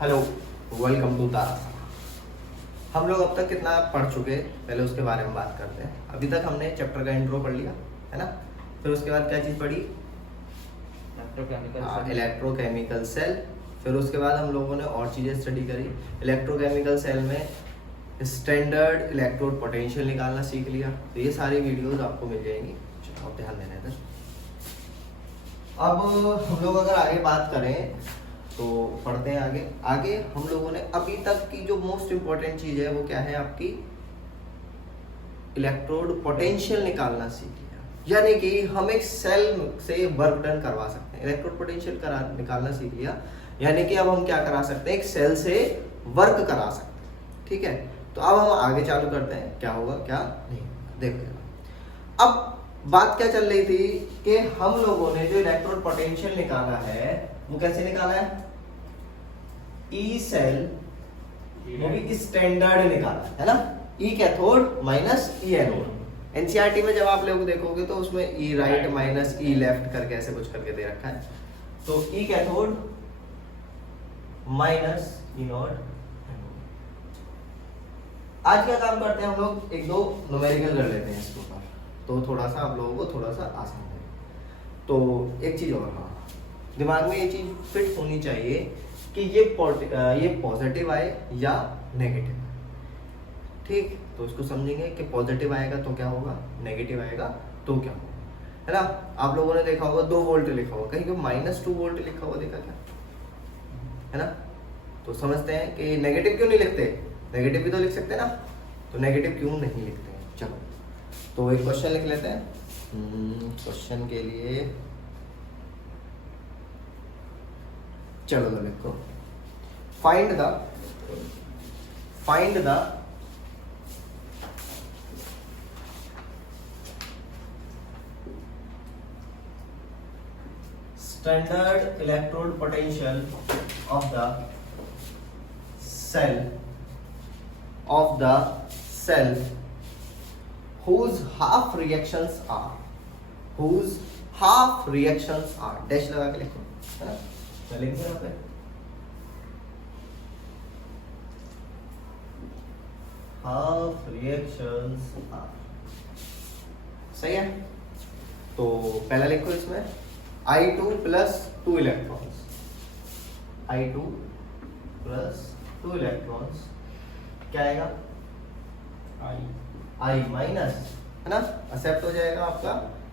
Hello, welcome to तारा। हम लोग अब तक कितना पढ़ चुके हैं, पहले उसके बारे में बात करते हैं। अभी तक हमने चैप्टर का इंट्रो पढ़ लिया है ना। फिर उसके बाद क्या चीज़ पढ़ी? Electrochemical cell. फिर उसके बाद हम लोगों ने और चीज़ें स्टडी करी। इलेक्ट्रोकेमिकल सेल में स्टैंडर्ड इलेक्ट्रोड पोटेंशियल निकालना सीख लिया। तो ये सारी वीडियोस आपको मिल जाएंगी, आप ध्यान देना है। अब हम लोग अगर आगे बात करें तो पढ़ते हैं आगे। आगे हम लोगों ने अभी तक की जो मोस्ट इम्पोर्टेंट चीज़ है वो क्या है आपकी? इलेक्ट्रोड पोटेंशियल निकालना सीख लिया। यानी कि हम एक सेल से वर्क डन करवा सकते हैं। इलेक्ट्रोड पोटेंशियल निकालना सीख लिया, यानी कि अब हम क्या करा सकते हैं? एक सेल से वर्क करा सकते हैं। ठीक है, तो अब हम आगे चालू करते हैं, क्या होगा क्या नहीं। देखते हैं अब बात क्या चल रही थी कि हम लोगों ने जो इलेक्ट्रोड पोटेंशियल निकाला है वो कैसे निकाला है? ई सेल, वो भी स्टैंडर्ड निकाला है ना। ई कैथोड माइनस ई एनोड। एनसीईआरटी में जब आप लोग देखोगे तो उसमें ई राइट माइनस ई लेफ्ट करके ऐसे कुछ करके दे रखा है। तो ई कैथोड माइनस ई नोड। आज क्या काम करते हैं हम लोग? एक दो न्यूमेरिकल कर लेते हैं इसके ऊपर, तो थोड़ा सा आप लोगों को थोड़ा सा आसान है। तो एक चीज और, हाँ, दिमाग में ये चीज फिट होनी चाहिए कि ये पॉजिटिव आए या नेगेटिव। ठीक, तो इसको समझेंगे कि पॉजिटिव आएगा तो क्या होगा, नेगेटिव आएगा तो क्या होगा, है ना। आप लोगों ने देखा होगा 2 वोल्ट लिखा हुआ, कहीं पे -2 वोल्ट लिखा हुआ देखा क्या, है ना। तो समझते हैं कि नेगेटिव क्यों नहीं लिखते? नेगेटिव भी तो लिख सकते हैं ना, तो नेगेटिव क्यों नहीं लिखते हैं? चलो तो एक क्वेश्चन लिख लेते हैं। क्वेश्चन के लिए चलो तो लिखो, find the standard electrode potential of the cell whose half reactions are dash लगा के लिखो, है ना। मैं लिख दूं यहाँ पे, half reactions are, सही है। तो पहला लिखो इसमें I2 plus 2 electrons, I2 plus 2 electrons क्या आएगा? I माइनस, है ना, एक्सेप्ट हो जाएगा आपका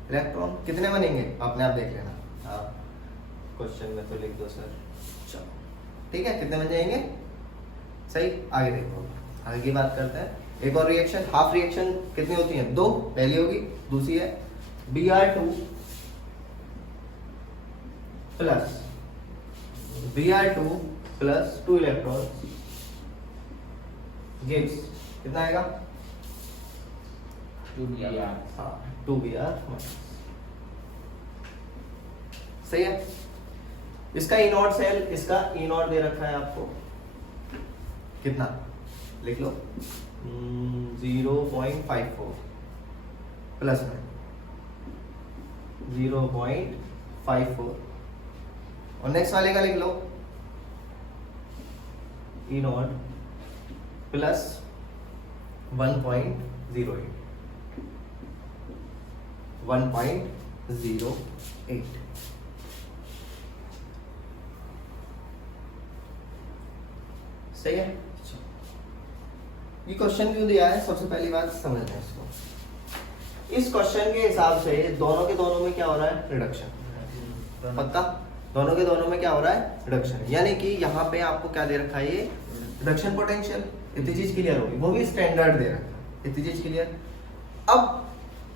इलेक्ट्रॉन। कितने बनेंगे आपने आप देख लेना, आप क्वेश्चन में तो लिख दो सर। चलो ठीक है, कितने बन जाएंगे? सही, आगे देखो, आगे की बात करते हैं। एक और रिएक्शन, हाफ रिएक्शन कितनी होती है? 2, पहली होगी, दूसरी है Br2 प्लस 2 इलेक्ट्रॉन गिव्स कितना आएगा? 2Br सही है। इसका ई नॉट सेल, इसका ई नॉट दे रखा है आपको, कितना लिख लो, 0.54 प्लस में 0.54, और नेक्स्ट वाले का लिख लो ई नॉट प्लस 1.08 सही है। ये क्वेश्चन क्यों दिया है, सबसे पहली बात समझना है इसको। इस क्वेश्चन के हिसाब से दोनों के दोनों में क्या हो रहा है? रिडक्शन। पक्का, दोनों के दोनों में क्या हो रहा है? रिडक्शन। यानी कि यहाँ पे आपको क्या दे रखा है? ये रिडक्शन पोटेंशियल। इतनी चीज क्लियर होगी, वो भी स्टैंडर्ड दे रखा है, इतनी चीज क्लियर। अब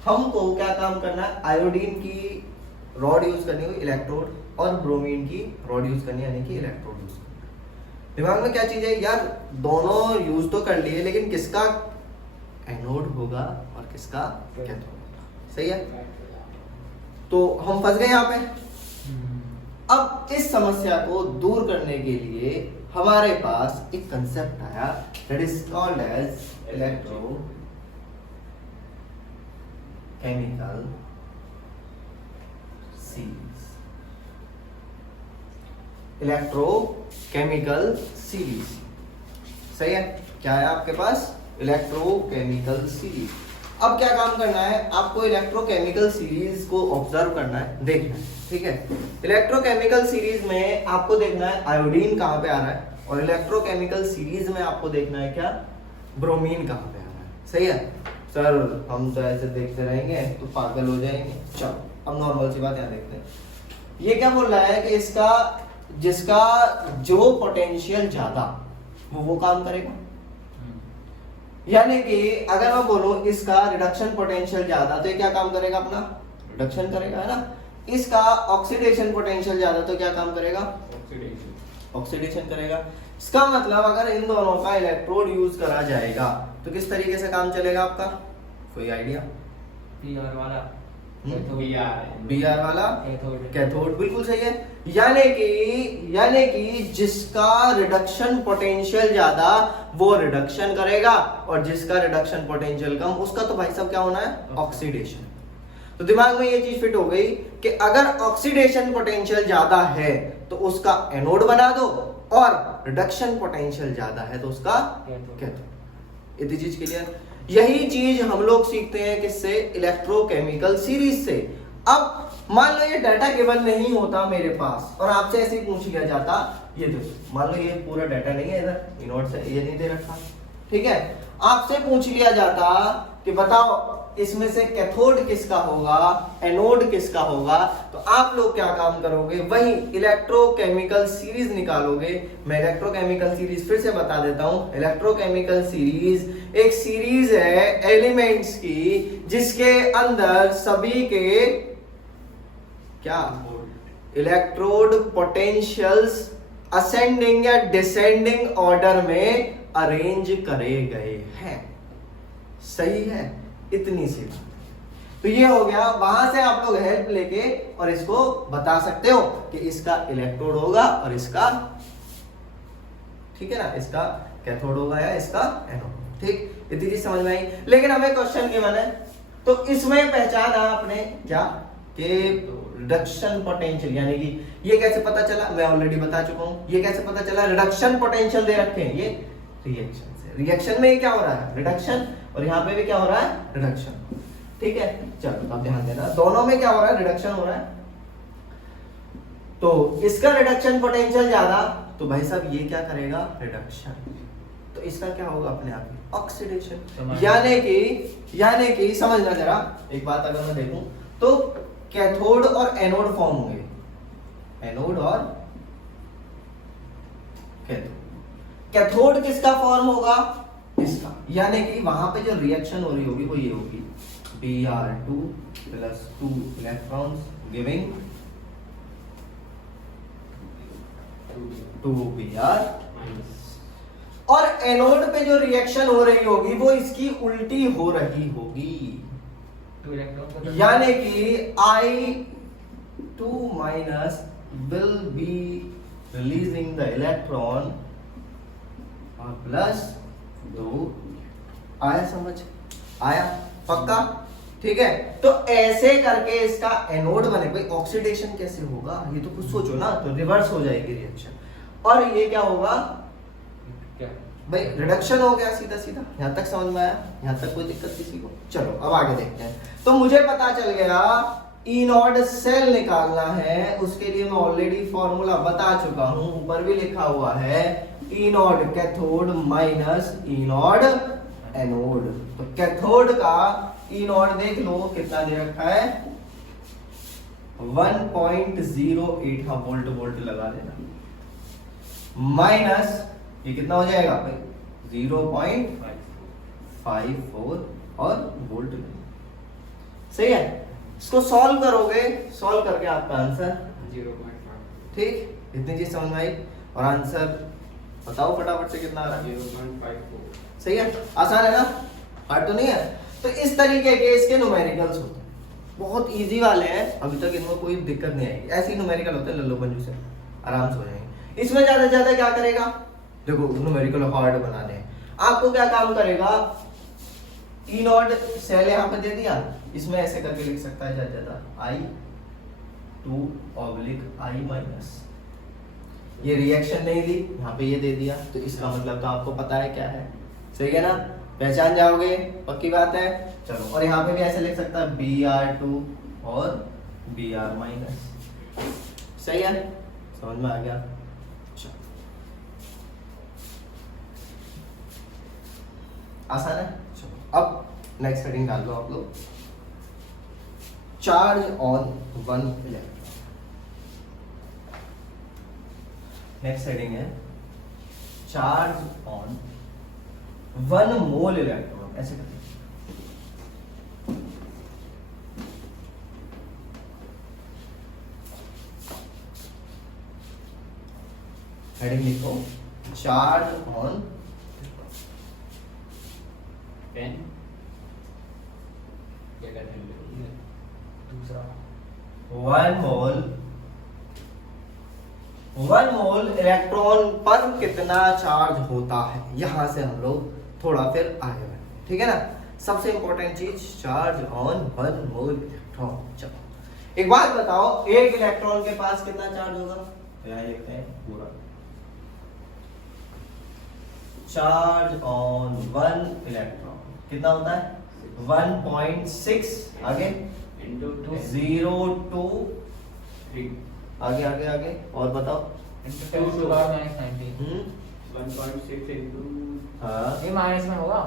हमको क्या काम करना है? आयोडीन की रॉड यूज करनी है इलेक्ट्रोड, और ब्रोमीन की रॉड यूज करनी है, यानी कि इलेक्ट्रोड यूज करनी है। दिमाग में क्या चीज है यार, दोनों यूज तो कर लिए, लेकिन किसका एनोड होगा और किसका कैथोड होगा? सही है, तो हम फंस गए यहाँ पे। अब इस समस्या को दूर करने के लिए हमारे पास एक कंसेप्ट आया, that is called as electrochemical series. Electrochemical series. सही है, क्या है आपके पास? Electrochemical series. अब क्या काम करना है आपको? इलेक्ट्रोकेमिकल सीरीज को ऑब्जर्व करना है, देखना है, ठीक है। इलेक्ट्रोकेमिकल सीरीज में आपको देखना है आयोडीन कहाँ पे आ रहा है, और इलेक्ट्रोकेमिकल सीरीज में आपको देखना है क्या? ब्रोमीन कहाँ पे आ रहा है। सही है सर, हम तो ऐसे देखते रहेंगे तो पागल हो जाएंगे। चलो अब नॉर्मल सी बात यहाँ देखते हैं। ये क्या बोल रहा है कि इसका जिसका जो पोटेंशियल ज्यादा वो काम करेगा। यानी कि अगर मैं बोलूं इसका रिडक्शन पोटेंशियल ज्यादा तो ये क्या काम करेगा? अपना रिडक्शन करेगा, है ना। इसका ऑक्सीडेशन पोटेंशियल ज्यादा तो क्या काम करेगा? ऑक्सीडेशन करेगा। इसका मतलब अगर इन दोनों का इलेक्ट्रोड यूज करा जाएगा तो किस तरीके से काम चलेगा आपका? कोई आइडिया? पीआर वाला बीआर वाला कैथोड, बिल्कुल सही है। यानी कि जिसका रिडक्शन पोटेंशियल ज्यादा वो रिडक्शन करेगा, और जिसका रिडक्शन पोटेंशियल कम उसका तो भाई साहब क्या होना है? ऑक्सीडेशन। तो दिमाग में ये चीज फिट हो गई कि अगर ऑक्सीडेशन पोटेंशियल ज्यादा है तो उसका एनोड बना दो, और रिडक्शन पोटेंशियल ज्यादा है तो उसका कैथोड। इतनी चीज क्लियर? यही चीज हम लोग सीखते हैं किससे? इलेक्ट्रोकेमिकल सीरीज से। अब मान लो ये डाटा गिवन नहीं होता मेरे पास और आपसे ऐसे ही पूछ लिया जाता, ये देखो मान लो ये पूरा डाटा नहीं है इधर, इनोड से ये नहीं दे रखा, ठीक है। आपसे पूछ लिया जाता कि बताओ इसमें से कैथोड किसका होगा, एनोड किसका होगा, तो आप लोग क्या काम करोगे? वही इलेक्ट्रोकेमिकल सीरीज निकालोगे। मैं इलेक्ट्रोकेमिकल सीरीज फिर से बता देता हूं। इलेक्ट्रोकेमिकल सीरीज एक सीरीज है एलिमेंट्स की जिसके अंदर सभी के क्या इलेक्ट्रोड पोटेंशियल्स असेंडिंग या डिसेंडिंग ऑर्डर में अरेंज करे गए हैं। सही है, इतनी सी बात। तो ये हो गया। वहां से आप लोग हेल्प लेके और इसको बता सकते हो कि इसका इलेक्ट्रोड होगा और इसका, ठीक है ना, इसका कैथोड होगा या इसका एनोड। ठीक, इतनी चीज समझ में आई। लेकिन हमें क्वेश्चन गिवन है तो इसमें पहचाना आपने क्या कि रिडक्शन पोटेंशियल, यानी कि ये कैसे पता चला? मैं ऑलरेडी बता चुका हूं। ये कैसे पता चला? रिडक्शन पोटेंशियल दे रखे हैं ये रिएक्शन से। रिएक्शन में क्या हो रहा है? रिडक्शन, और यहाँ पे भी क्या हो रहा है? रिडक्शन। ठीक है, चलो अब ध्यान देना, दोनों में क्या हो रहा है? रिडक्शन हो रहा है। तो इसका रिडक्शन पोटेंशियल ज्यादा तो भाई साहब ये क्या करेगा? रिडक्शन। तो इसका क्या होगा? अपने आप ही ऑक्सीडेशन। यानी कि समझना जरा एक बात, अगर मैं देखूं तो कैथोड और एनोड फॉर्म होंगे। एनोड और कैथोड। कैथोड किसका फॉर्म होगा? इसका। यानी कि वहां पे जो रिएक्शन हो रही होगी वो ये होगी, Br2 + 2 इलेक्ट्रॉन्स गिविंग 2Br। और एनोड पे जो रिएक्शन हो रही होगी वो इसकी उल्टी हो रही होगी, यानी कि I2 minus will be releasing the electron plus 2। आया समझ? आया पक्का? ठीक है, तो ऐसे करके इसका एनोड बने। भाई ऑक्सीडेशन कैसे होगा ये तो कुछ सोचो ना, तो रिवर्स हो जाएगी रिएक्शन। और ये क्या होगा? क्या भाई रिडक्शन हो गया सीधा सीधा। यहां तक समझ में आया? यहां तक कोई दिक्कत किसी को? चलो अब आगे देखते हैं। तो मुझे पता चल गया इनॉड सेल निकालना है, उसके लिए मैं ऑलरेडी फॉर्मूला बता चुका हूं, ऊपर भी लिखा हुआ है इनॉड कैथोड माइनस इनॉड एनोड। तो कैथोड का इनॉड देख लो कितना दे रखा है? 1.08 वोल्ट लगा देना, माइनस ये कितना हो जाएगा भाई? 0.54 और वोल्ट। सही है, इसको सॉल्व करोगे, सॉल्व करके आपका आंसर 0.5। ठीक, इतनी चीज समझ में आई? और आंसर बताओ फटाफट से कितना आ रहा है? 0.54। सही है, आसान है ना? हार्ड तो नहीं है। तो इस तरीके के इसके न्यूमेरिकल्स होते हैं, बहुत इजी वाले हैं, अभी तक इनमें कोई दिक्कत नहीं आएगी। ऐसे ही न्यूमेरिकल होते हैं, लल्लो पंजू से आराम से हो जाएंगे। इसमें ज्यादा से ज्यादा क्या करेगा? देखो न्यूमेरिकल हार्ड बनाने हैं, आपको क्या काम करेगा? ई नॉट सेल यहाँ पे दे दिया, इसमें ऐसे करके लिख सकता है ज्यादा I2 / I-, ये रिएक्शन नहीं दी, यहाँ पे ये दे दिया, तो इसका मतलब तो आपको पता है क्या है, सही है ना, पहचान जाओगे, पक्की बात है। चलो, और यहाँ पे भी ऐसे लिख सकता है Br2 और Br-, सही है, समझ में आ गया। आसान है। चलो अब नेक्स्ट हेडिंग डाल दो आप लोग, charge on 1 electron. Next heading है चार्ज ऑन 1 मोल इलेक्ट्रॉन, ऐसे करें। हेडिंग लिखो, चार्ज ऑन 10 दूसरा 1 मोल इलेक्ट्रॉन पर कितना चार्ज होता है, यहां से हम लोग थोड़ा फिर आगे बढ़ेंगे, ठीक है ना। सबसे इंपॉर्टेंट चीज, चार्ज ऑन 1 मोल इलेक्ट्रॉन। चलो एक बात बताओ, एक इलेक्ट्रॉन के पास कितना चार्ज होगा, यहां लिखते हैं पूरा, चार्ज ऑन 1 इलेक्ट्रॉन कितना होता है 1.6, आगे into 2 0.2, 3 आगे आगे आगे और बताओ, into 10 to the power minus 19 hmm 1.6 into हाँ ये माइनस में होगा,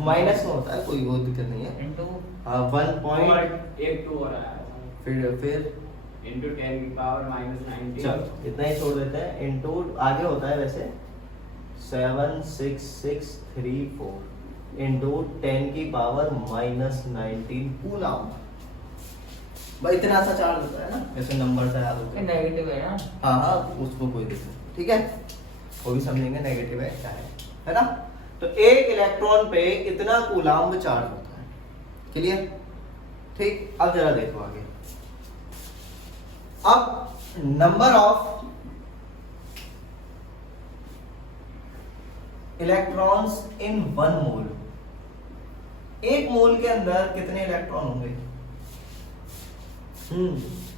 माइनस में होता है, कोई वो दिक्कत नहीं है, इनटू हाँ 1 पॉइंट, एक 2 हो रहा है फिर into 10 की पावर minus 19। चलो इतना ही छोड़ देते हैं, इनटू आगे होता है वैसे 76634 इंटू 10 की पावर माइनस 19 कूलम। भाई इतना सा चार्ज होता है ना, ऐसे नंबर से याद होता है, नेगेटिव है ना। हाँ हाँ उसको कोई दिक्कत नहीं, ठीक है, वो भी समझेंगे नेगेटिव है क्या है ना। तो एक इलेक्ट्रॉन पे इतना कूलम चार्ज होता है, क्लियर, ठीक। अब जरा देखो आगे, अब नंबर ऑफ इलेक्ट्रॉन्स इन 1 मोल, एक मोल के अंदर कितने इलेक्ट्रॉन होंगे,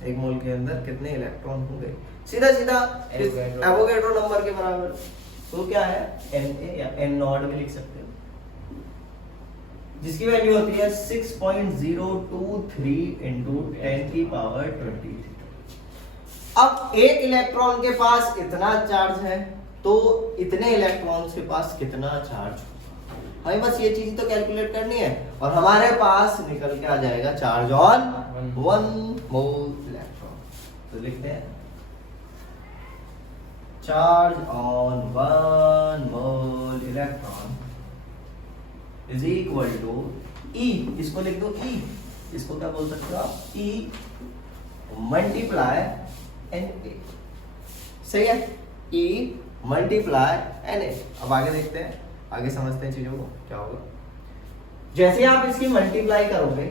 एक मोल के अंदर कितने इलेक्ट्रॉन होंगे, सीधा सीधा एवोगैड्रो नंबर के बराबर, तो क्या है Na या n0 भी लिख सकते हो, जिसकी वैल्यू होती है 6.023 इंटू 10 की पावर 23। अब एक इलेक्ट्रॉन के पास इतना चार्ज है, तो इतने इलेक्ट्रॉन्स के पास कितना चार्ज होगा, हमें बस ये चीज तो कैलकुलेट करनी है, और हमारे पास निकल के आ जाएगा चार्ज ऑन 1 मोल इलेक्ट्रॉन। तो लिखते हैं charge on 1 mole electron is equal to E, इसको लिख दो ई, इसको क्या बोल सकते हो आप, ई मल्टीप्लाई Na, सही है, ई मल्टीप्लाई Na। अब आगे देखते हैं, आगे समझते हैं चीजों को क्या होगा। जैसे आप इसकी मल्टीप्लाई करोगे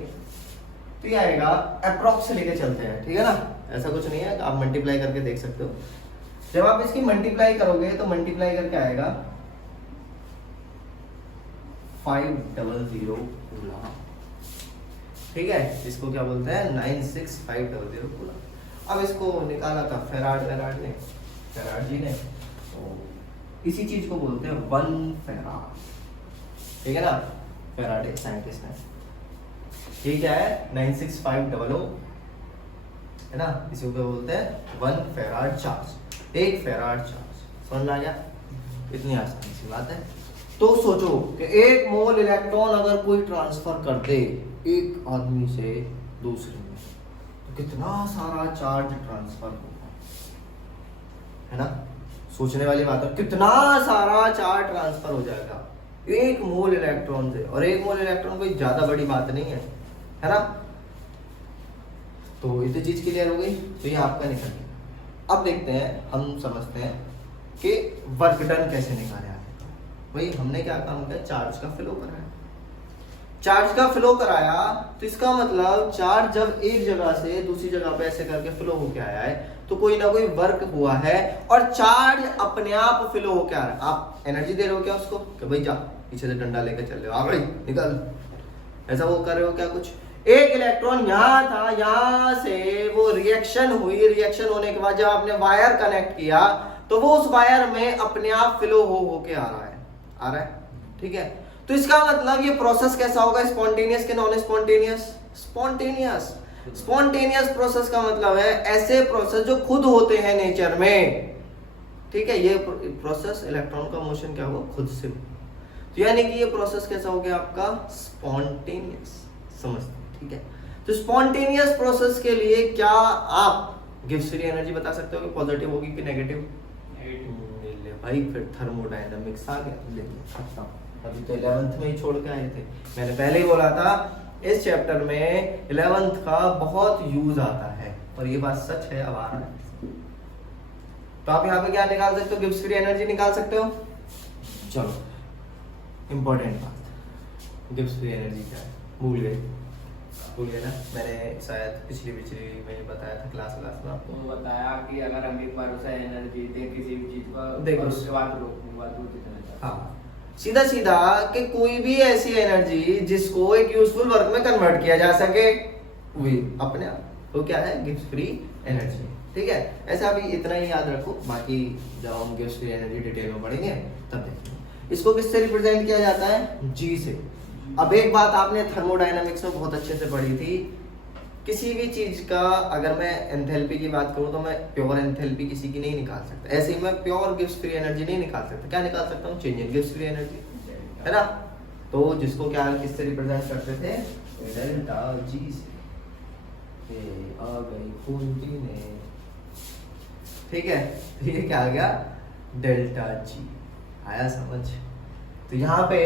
तो ये आएगा, अप्रोक्स लेके चलते हैं, ठीक है ना, ऐसा कुछ नहीं है, आप मल्टीप्लाई करके देख सकते हो। जब आप इसकी मल्टीप्लाई करोगे तो मल्टीप्लाई करके आएगा 500 कूलम, ठीक है, इसको क्या बोलते हैं 96500 कूलम। अब इसको निकाला था फेराड जी ने, तो इसी चीज को बोलते हैं 1 फेराड, ठीक है ना, फेराडे साइंटिस्ट है, ठीक है 96500 है ना, इसी को बोलते हैं 1 फेराड चार्ज, 1 फेराड चार्ज, समझ में आ गया, इतनी आसानी सी बात है। तो सोचो कि 1 मोल इलेक्ट्रॉन अगर कोई ट्रांसफर कर दे एक आदमी से दूसरे में, तो कितना सारा चार्ज ट्रांसफर होगा, है ना, सोचने वाली बात है, कितना सारा चार्ज ट्रांसफर हो जाएगा 1 मोल इलेक्ट्रॉन से, और 1 मोल इलेक्ट्रॉन कोई ज्यादा बड़ी बात नहीं है ना। तो इतनी चीज क्लियर हो गई, तो ये आपका निकल गया। अब देखते हैं, हम समझते हैं कि वर्क डन कैसे निकाले आगे। भाई हमने क्या काम किया, चार्ज का फ्लो कराया, चार्ज का फ्लो कराया, तो इसका मतलब चार्ज जब एक जगह से दूसरी जगह पे ऐसे करके फ्लो होके आया है, तो कोई ना कोई वर्क हुआ है, और चार्ज अपने आप फ्लो होके आ रहा है। आप एनर्जी दे रहे हो क्या उसको, कि भाई जा पीछे से डंडा लेकर चल रहे हो, आ भाई निकल, ऐसा वो कर रहे हो क्या कुछ। एक इलेक्ट्रॉन यहाँ था, यहाँ से वो रिएक्ट रिएक्शन हुई, रिएक्शन होने के बाद जब आपने वायर कनेक्ट किया तो वो उस वायर में अपने आप फ्लो हो के आ रहा है, ठीक है। तो इसका मतलब ये प्रोसेस कैसा होगा, स्पॉन्टेनियस के non spontaneous? Spontaneous. Spontaneous process का मतलब है ऐसे प्रोसेस जो खुद होते हैं नेचर में, ठीक है। ये प्रोसेस इलेक्ट्रॉन का मोशन क्या हुआ, खुद से। तो यानी कि ये प्रोसेस कैसा हो गया आपका, स्पॉन्टेनियस, समझते, ठीक है। तो स्पॉन्टेनियस प्रोसेस के लिए क्या आप गिब्स फ्री एनर्जी बता सकते हो कि पॉजिटिव होगी कि नेगेटिव? भाई फिर थर्मोडायनामिक्स आ गया। अभी तो 11th में ही छोड़ के आए थे। मैंने पहले ही बोला था इस चैप्टर में 11th का बहुत यूज आता है, और ये बात सच है, अब आ रहा है। तो आप यहाँ पे क्या निकाल सकते हो, गिब्स फ्री एनर्जी निकाल सकते हो। चलो इंपॉर्टेंट बात, गिब्स फ्री एनर्जी क्या है, भूल गए ना, मैंने शायद पिछली में बताया था क्लास में आपको। तो बताया कि अगर हम एक बार उसे एनर्जी दे किसी भी चीज को, देखो उसके बाद रोकूंगा, हाँ, सीधा कि कोई भी ऐसी एनर्जी जिसको एक यूजफुल वर्क में कन्वर्ट किया जा सके, वही अपने आप तो क्या है, गिब्स फ्री एनर्जी, ठीक है। ऐसा अभी इतना ही याद रखो, बाकी जब हम गिब्स फ्री एनर्जी डिटेल में पढ़ेंगे तब देखेंगे। इसको किससे रिप्रेजेंट किया जाता है, जी से। अब एक बात आपने थर्मोडायनामिक्स में बहुत अच्छे से पढ़ी थी, किसी भी चीज का अगर मैं एंथैल्पी की बात करूं तो मैं प्योर एंथैल्पी किसी की नहीं निकाल सकता, ऐसे ही मैं प्योर गिब्स फ्री एनर्जी नहीं निकाल सकता। क्या निकाल सकता हूँ, change in Gibbs free energy, है ना। तो जिसको क्या किससे रिप्रेजेंट करते थे, डेल्टा जी से। आ गई खूंटी ने, ठीक है। ये क्या आ गया, डेल्टा जी, आया समझ। तो यहाँ पे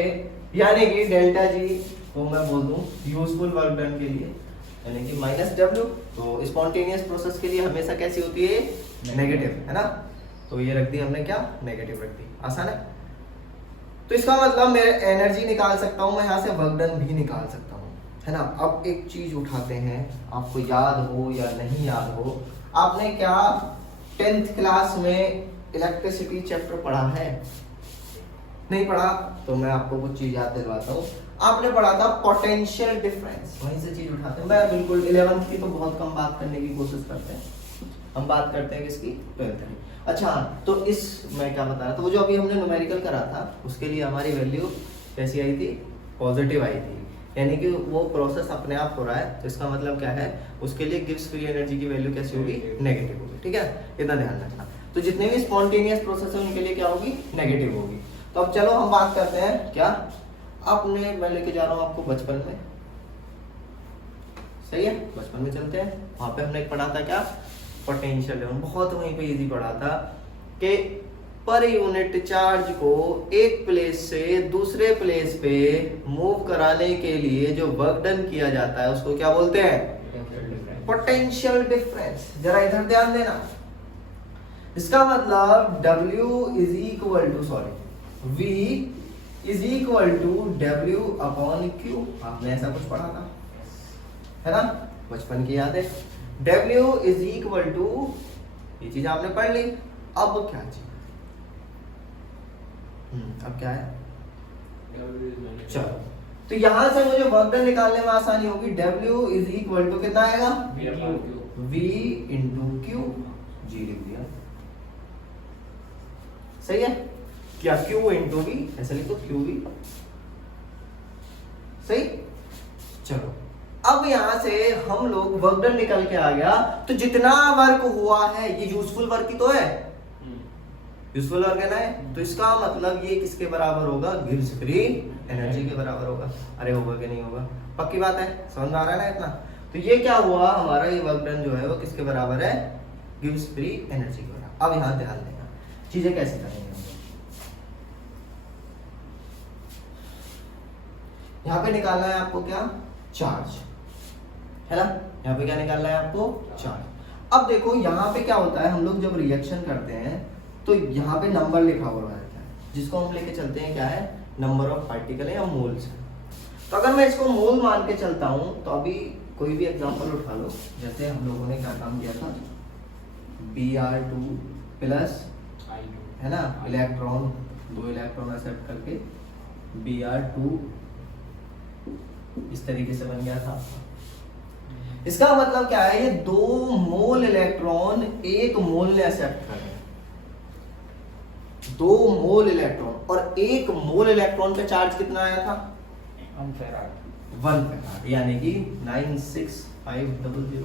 यानी कि डेल्टा जी को मैं बोल दूं यूजफुल वर्क डन के लिए, यानी कि माइनस डब्ल्यू। तो स्पॉन्टेनियस प्रोसेस के लिए हमेशा कैसी होती है, नेगेटिव, है ना। तो ये रख दी हमने, क्या, नेगेटिव रख दी, आसान है। तो इसका मतलब मैं एनर्जी निकाल सकता हूँ, मैं यहाँ से वर्क डन भी निकाल सकता हूँ, है ना। अब एक चीज उठाते हैं, आपको याद हो या नहीं याद हो, आपने क्या 10th क्लास में इलेक्ट्रिसिटी चैप्टर पढ़ा है? नहीं पढ़ा तो मैं आपको कुछ चीज याद दिलवाता हूँ। आपने पढ़ा था पोटेंशियल डिफरेंस, वहीं से चीज उठाते हैं। मैं बिल्कुल 11th की तो बहुत कम बात करने की कोशिश करते हैं, हम बात करते हैं किसकी, 12th की। अच्छा, तो इस मैं क्या बता रहा था, वो जो अभी हमने न्यूमेरिकल करा था उसके लिए हमारी वैल्यू कैसी आई थी, पॉजिटिव आई थी, यानी कि वो प्रोसेस अपने आप हो रहा है। तो इसका मतलब क्या है, उसके लिए गिब्स फ्री एनर्जी की वैल्यू कैसी होगी, नेगेटिव होगी, ठीक है। इतना ध्यान रखना। तो जितने भी स्पॉन्टेनियस प्रोसेस है उनके लिए क्या होगी, नेगेटिव होगी। तो अब चलो हम बात करते हैं, क्या आपने, मैं लेके जा रहा हूँ आपको बचपन में, सही है, बचपन में चलते हैं। वहां पे हमने एक पढ़ा था क्या, पोटेंशियल डिफरेंस, बहुत वहीं पे इजी पढ़ा था कि पर यूनिट चार्ज को एक प्लेस से दूसरे प्लेस पे मूव कराने के लिए जो वर्क डन किया जाता है उसको क्या बोलते हैं, पोटेंशियल डिफरेंस। जरा इधर ध्यान देना, इसका मतलब W is equal to, sorry, V is equal to W upon Q। आपने ऐसा कुछ पढ़ा था, है ना, बचपन की याद है। W इज इक्वल टू, ये चीज आपने पढ़ ली। अब क्या चीज, अब क्या है, चलो, तो यहां से मुझे वर्क डन निकालने में आसानी होगी। W इज इक्वल टू कितना आएगा, V इंटू Q, जी लिख दिया, सही है क्या, Q इंटू V, ऐसा लिखो QV, सही। चलो अब यहां से हम लोग वर्क डन निकल के आ गया, तो जितना वर्क हुआ है ये यूजफुल वर्क ही तो है, यूजफुल वर्क है ना, तो इसका मतलब ये किसके बराबर होगा, गिब्स फ्री एनर्जी के बराबर होगा। अरे होगा कि नहीं होगा, पक्की बात है, समझ में आ रहा है ना इतना। तो ये क्या हुआ, हमारा ये वर्क डन जो है वो किसके बराबर है, गिब्स फ्री एनर्जी के बराबर। अब यहाँ ध्यान देना, चीजें कैसे करेंगे, यहाँ पे निकालना है आपको क्या, चार्ज, है ना। यहाँ पे क्या निकालना है आपको, चार्ज। अब देखो यहाँ पे क्या होता है, हम लोग जब रिएक्शन करते हैं तो यहाँ पे नंबर लिखा हुआ है, क्या, जिसको हम लेके चलते हैं क्या है, नंबर ऑफ पार्टिकल है या मोल्स है। तो अगर मैं इसको मोल मान के चलता हूँ, तो अभी कोई भी एग्जांपल उठा लो, जैसे हम लोगों ने क्या काम किया था, Br2 प्लस, है ना, इलेक्ट्रॉन, 2 इलेक्ट्रॉन एक्सेप्ट करके Br2 इस तरीके से बन गया था। इसका मतलब क्या है, ये 2 मोल इलेक्ट्रॉन 1 मोल ने एक्सेप्ट कर रहे हैं। 2 मोल इलेक्ट्रॉन, और 1 मोल इलेक्ट्रॉन पे चार्ज कितना आया था? 1 फेराड। 1 फेराड, यानी कि 96500।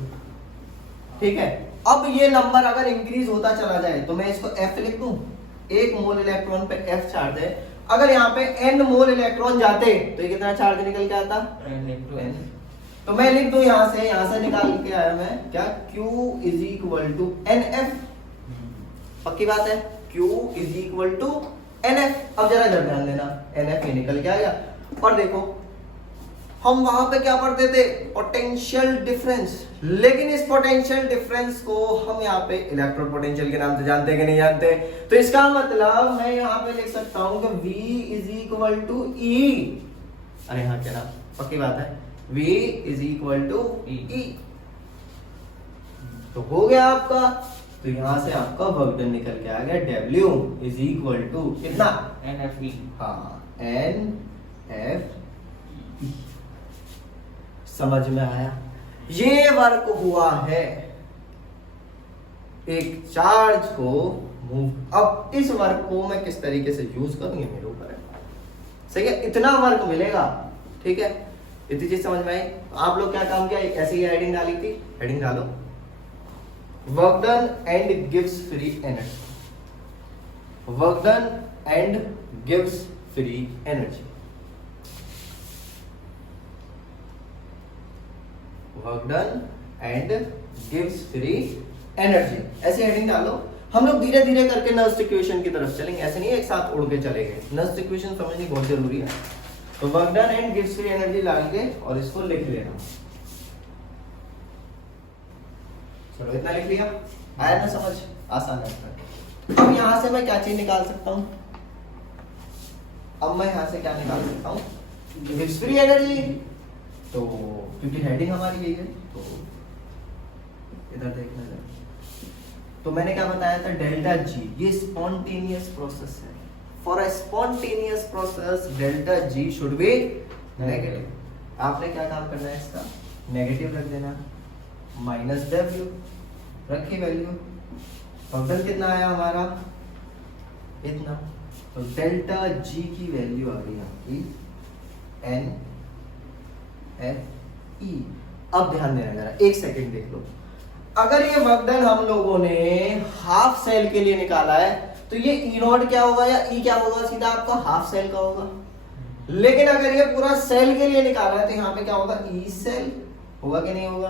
ठीक है, अब ये नंबर अगर इंक्रीज होता चला जाए तो मैं इसको F लिख दूं। 1 मोल इलेक्ट्रॉन पे F चार्ज है, अगर यहाँ पे N मोल इलेक्ट्रॉन जाते तो ये कितना चार्ज निकल के आता? N। तो मैं लिख दूं यहां से निकाल के आया मैं क्या, Q is equal to NF। पक्की बात है, Q is equal to NF। अब जरा इधर ध्यान देना, NF ये निकल के आया। और देखो हम वहां पे क्या पढ़ते थे, पोटेंशियल डिफरेंस, लेकिन इस पोटेंशियल डिफरेंस को हम यहाँ पे इलेक्ट्रोड पोटेंशियल के नाम से जानते हैं कि नहीं जानते? तो इसका मतलब मैं यहाँ पे लिख सकता हूं कि V is equal to E। अरे हाँ क्या ना, पक्की बात है, V is equal to E। तो हो गया आपका, तो यहां से आपका वर्क डन निकल के आ गया, W इज इक्वल टू कितना? NFE। हाँ, NF। समझ में आया? ये वर्क हुआ है एक चार्ज को मूव। अब इस वर्क को मैं किस तरीके से यूज करूं, ये मेरे ऊपर है। सही है, इतना वर्क मिलेगा। ठीक है, इतनी चीज समझ में आई? आप लोग क्या काम किया, ऐसे ही हेडिंग डाली थी, हेडिंग डालो, work done and gives free energy. Work done and gives free energy. Work done and gives free energy, ऐसे हेडिंग डालो। हम लोग धीरे धीरे करके नस्ट इक्वेशन की तरफ चलेंगे, ऐसे नहीं एक साथ उड़ के चलेंगे। नस्ट इक्वेशन समझनी बहुत जरूरी है। तो work done and gives free energy डाल के और इसको लिख लेना। चलो इतना लिख लिया, आया ना समझ? आसान है। अब यहां से मैं क्या चीज निकाल सकता हूं? अब मैं यहां से क्या निकाल सकता हूं? Gives free energy. तो क्योंकि हेडिंग हमारी यही है, तो इधर देखना है। तो मैंने क्या बताया था, डेल्टा G, ये स्पॉन्टेनियस प्रोसेस है। For a spontaneous process delta G should be negative. आपने क्या काम करना है, इसका नेगेटिव रख देना, माइनस W रखी वैल्यू। टोटल कितना आया हमारा, इतना। तो डेल्टा G की वैल्यू आ गई आपकी NFE। अब ध्यान देना जरा, एक सेकंड देख लो। अगर ये वर्क डन हम लोगों ने हाफ सेल के लिए निकाला है तो ये E नॉट क्या होगा या E क्या होगा, सीधा आपका हाफ सेल का होगा। लेकिन अगर ये पूरा सेल के लिए निकाला है तो यहाँ पे क्या होगा, E सेल होगा कि नहीं होगा?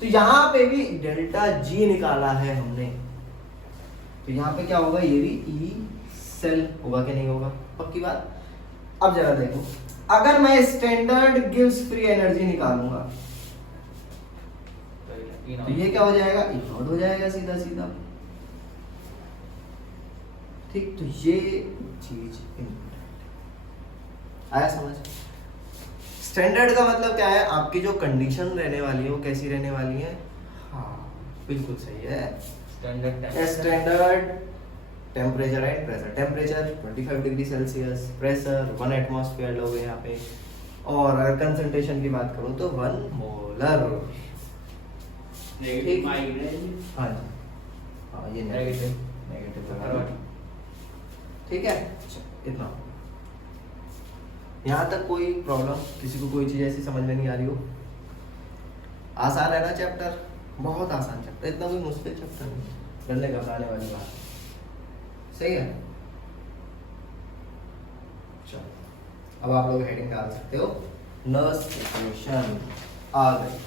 तो यहाँ पे भी डेल्टा G निकाला है हमने, तो यहाँ पे क्या होगा, ये भी E सेल होगा कि नहीं होगा? पक्की बात। अब जरा देखो, अगर मैं स्टैंडर्ड गिव्स फ्री एनर्जी निकालूंगा तो ये क्या हो जाएगा, E नॉट हो जाएगा सीधा सीधा। ठीक, तो ये चीज आया समझ? स्टैंडर्ड का मतलब क्या है, आपकी जो कंडीशन रहने वाली है वो कैसी रहने वाली है? हाँ बिल्कुल सही है, standard temperature and pressure. Temperature 25 degree Celsius, pressure 1 atmosphere लोगे यहाँ पे, और अगर कंसंट्रेशन की बात करूँ तो 1 मोलर। नेगेटिव। हाँ जी, हाँ ये नेगेटिव लगा। ठीक है, इतना। यहाँ तक कोई प्रॉब्लम, किसी को कोई चीज ऐसी समझ में नहीं आ रही हो? आसान है ना चैप्टर, बहुत आसान चैप्टर, इतना कोई मुश्किल चैप्टर नहीं, डरने घबराने वाली बात। सही है, चलो अब आप लोग हेडिंग डाल सकते हो, नस्ट इक्वेशन आ गई।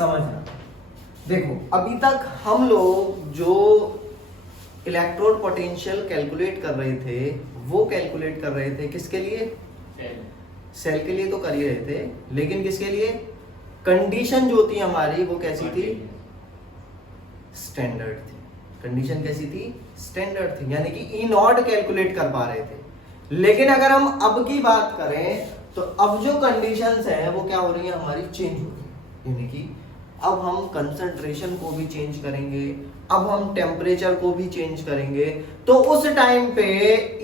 समझना, देखो अभी तक हम लोग जो इलेक्ट्रोड पोटेंशियल कैलकुलेट कर रहे थे वो कैलकुलेट कर रहे थे किसके लिए? सेल के लिए तो कर ही रहे थे, लेकिन किसके लिए? कंडीशन जो थी हमारी वो कैसी थी? स्टैंडर्ड थी। कंडीशन कैसी थी? स्टैंडर्ड थी, यानी कि ई नॉट कैलकुलेट कर पा रहे थे। लेकिन अगर हम अब की बात करें तो अब जो कंडीशंस है वो क्या हो रही है, हमारी चेंज हो रही है। यानी कि अब हम कंसंट्रेशन को भी चेंज करेंगे, अब हम टेम्परेचर को भी चेंज करेंगे। तो उस टाइम पे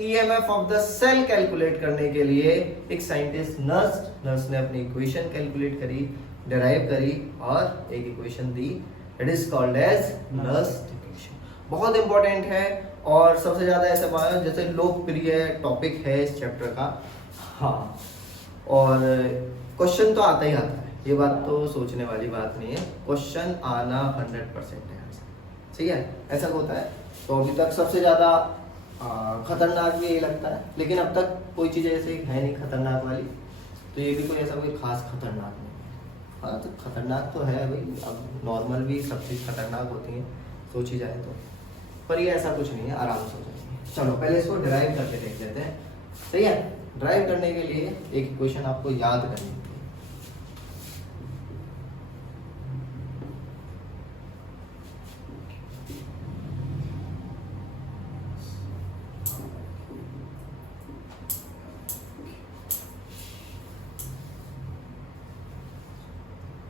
EMF of the cell calculate करने के लिए एक साइंटिस्ट नर्स ने अपनी इक्वेशन कैलकुलेट करी, डिराइव करी और एक इक्वेशन दी, it is called as Nernst equation. बहुत इंपॉर्टेंट है और सबसे ज्यादा ऐसे बात जैसे लोकप्रिय टॉपिक है इस चैप्टर का। हाँ, और क्वेश्चन तो आता ही आता है, ये बात तो सोचने वाली बात नहीं है, क्वेश्चन आना 100% है। सही है, ऐसा होता है। तो अभी तक सबसे ज्यादा खतरनाक भी यही लगता है, लेकिन अब तक कोई चीज़ ऐसे है नहीं खतरनाक वाली, तो ये भी कोई ऐसा कोई खास खतरनाक नहीं है। हाँ, तो खतरनाक तो है भाई, अब नॉर्मल भी सब चीज़ खतरनाक होती है सोची जाए तो, पर ये ऐसा कुछ नहीं है, आराम से हो जाएगी। चलो पहले इसको ड्राइव करके देख लेते हैं। सही है, ड्राइव करने के लिए एक इक्वेशन आपको याद करनी है।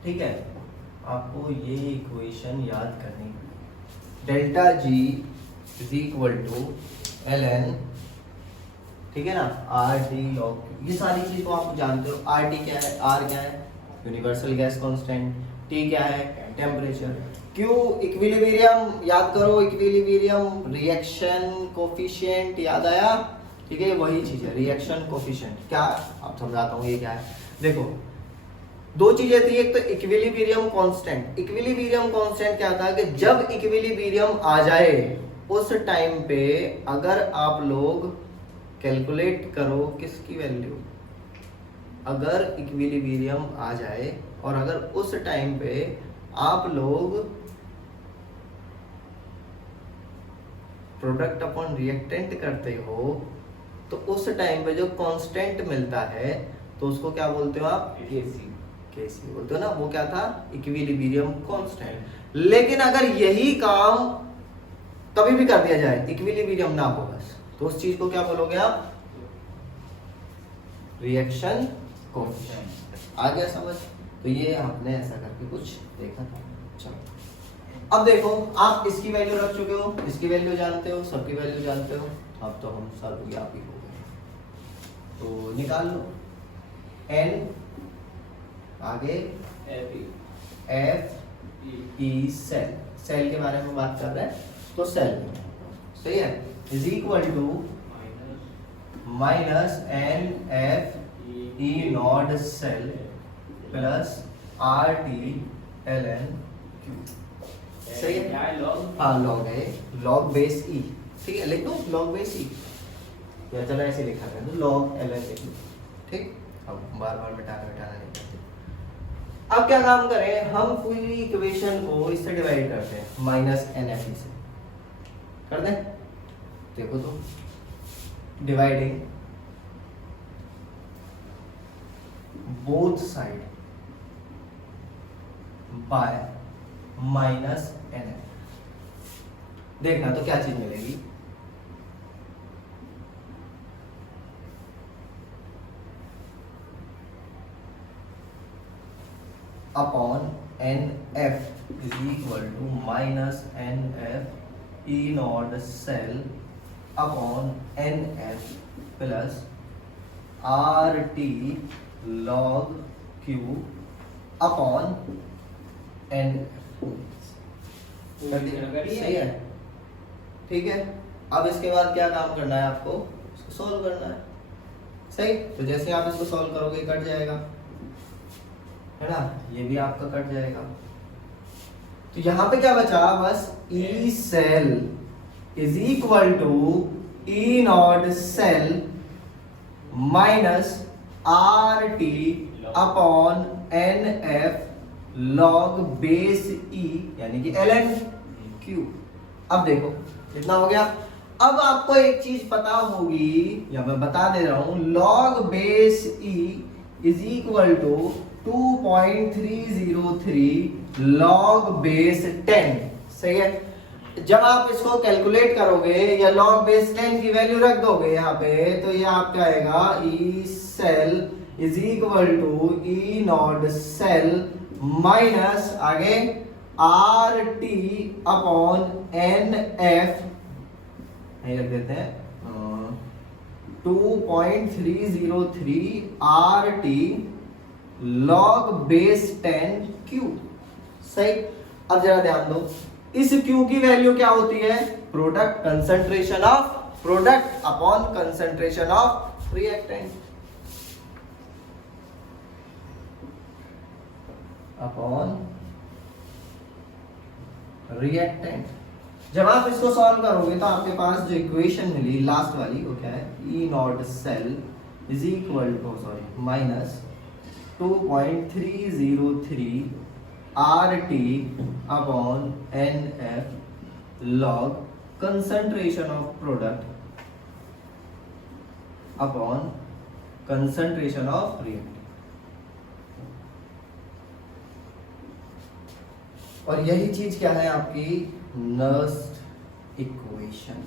ठीक है, आपको ये इक्वेशन याद करनी है। Delta G is equal to L N, ठीक है ना, आर टी लॉग, ये सारी चीज को आप जानते हो। आर टी क्या है, आर क्या है, यूनिवर्सल गैस कांस्टेंट, टी क्या है, टेम्परेचर, क्यू इक्विलिब्रियम, याद करो इक्विलिब्रियम रिएक्शन कोफिशिएंट, याद आया, ठीक है, वही चीज है रिएक्शन कोफिशिएंट। क्या, आप समझाता हूँ ये क्या है। देखो दो चीजें थी, एक तो इक्विलिब्रियम कांस्टेंट। इक्विलिब्रियम कांस्टेंट क्या था कि जब इक्विलिब्रियम आ जाए उस टाइम पे अगर आप लोग कैलकुलेट करो किसकी वैल्यू, अगर इक्विलिब्रियम आ जाए और अगर उस टाइम पे आप लोग प्रोडक्ट अपॉन रिएक्टेंट करते हो तो उस टाइम पे जो कांस्टेंट मिलता है तो उसको क्या बोलते हो आप, केसी बोलते हो ना, वो क्या था, इक्विलिब्रियम कांस्टेंट। लेकिन अगर यही काम कभी भी कर दिया जाए, इक्विलिब्रियम ना हो बस, तो उस चीज को क्या बोलोगे आप, रिएक्शन कोफिशिएंट। आ गया समझ? तो ये आपने ऐसा करके कुछ देखा था। चलो अब देखो, आप इसकी वैल्यू रख चुके हो, इसकी वैल्यू जानते हो, सबकी वैल्यू जानते हो, अब तो हम सब आप ही हो गए, तो निकाल लो। एन आगे एफ ई, सेल, सेल के बारे में बात कर रहे हैं, तो सेल सही है, is equal to minus N F E naught cell plus R T L N Q. सही है, हाँ लॉग है, लॉग बेस ई, ठीक है, लिख दो लॉग बेस ई, या चलो ऐसे लिखा है तो लॉग एल एन लिख लो, ठीक। अब बार बार मिटाना नहीं करते। अब क्या काम करें, हम पूरी इक्वेशन को इससे डिवाइड करते हैं, माइनस एन एफ ई से कर दें। देखो तो dividing both side by minus N F, देखना तो क्या चीज मिलेगी, upon N F is equal to minus N F E naught cell upon N F plus R T log Q upon N. सही है, ठीक है। अब इसके बाद क्या काम करना है आपको, इसको सॉल्व करना है। सही, तो जैसे आप इसको सॉल्व करोगे कट जाएगा, है ना, ये भी आपका कट जाएगा। तो यहां पे क्या बचा, बस E cell is equal to E naught cell minus R T upon N F log base E यानी कि एल एन क्यू। अब देखो कितना हो गया। अब आपको एक चीज पता होगी, या मैं बता दे रहा हूं, log base E is equal to 2.303 log base 10। सही है, जब आप इसको कैलकुलेट करोगे या log बेस 10 की वैल्यू रख दोगे यहाँ पे, तो ये आपका आएगा E cell is equal to E naught cell minus आगे R T upon N F, रख देते हैं 2.303 R T log base 10 Q. सही। अब जरा ध्यान दो, इस क्यू की वैल्यू क्या होती है? Product concentration of product upon concentration of reactant upon reactant. जब आप इसको सॉल्व करोगे तो आपके पास जो इक्वेशन मिली लास्ट वाली वो क्या है? E naught cell is equal to minus 2.303 R T upon N F log concentration of product upon concentration of reactant. और यही चीज क्या है आपकी? Nernst equation.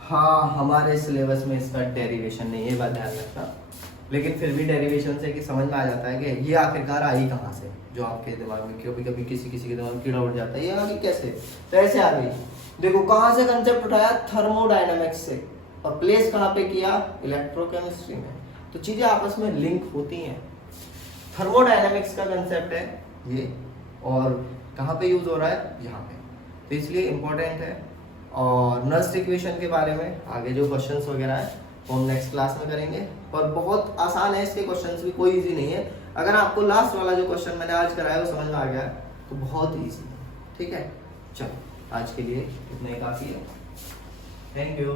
हाँ, हमारे सिलेबस में इसका डेरिवेशन नहीं है, बात ध्यान रखना, लेकिन फिर भी डेरिवेशन से कि समझ में आ जाता है कि ये आखिरकार आई कहाँ से, जो आपके दिमाग में कभी कभी किसी के दिमाग में कीड़ा उड़ जाता है, ये आ गई कैसे? तो ऐसे आ गई। देखो कहाँ से कंसेप्ट उठाया? थर्मोडायनामिक्स से, और प्लेस कहाँ पे किया? इलेक्ट्रोकेमिस्ट्री में। तो चीजें आपस में लिंक होती हैं। थर्मोडायनामिक्स का कंसेप्ट है ये, और कहाँ पे यूज हो रहा है? यहाँ पे। तो इसलिए इम्पोर्टेंट है। और नर्स्ट इक्वेशन के बारे में आगे जो क्वेश्चंस वगैरह है वो हम नेक्स्ट क्लास में करेंगे, और बहुत आसान है, इसके क्वेश्चंस भी कोई इजी नहीं है। अगर आपको लास्ट वाला जो क्वेश्चन मैंने आज कराया वो समझ में आ गया तो बहुत इजी है। ठीक है, चलो आज के लिए इतना ही काफ़ी है। Thank you.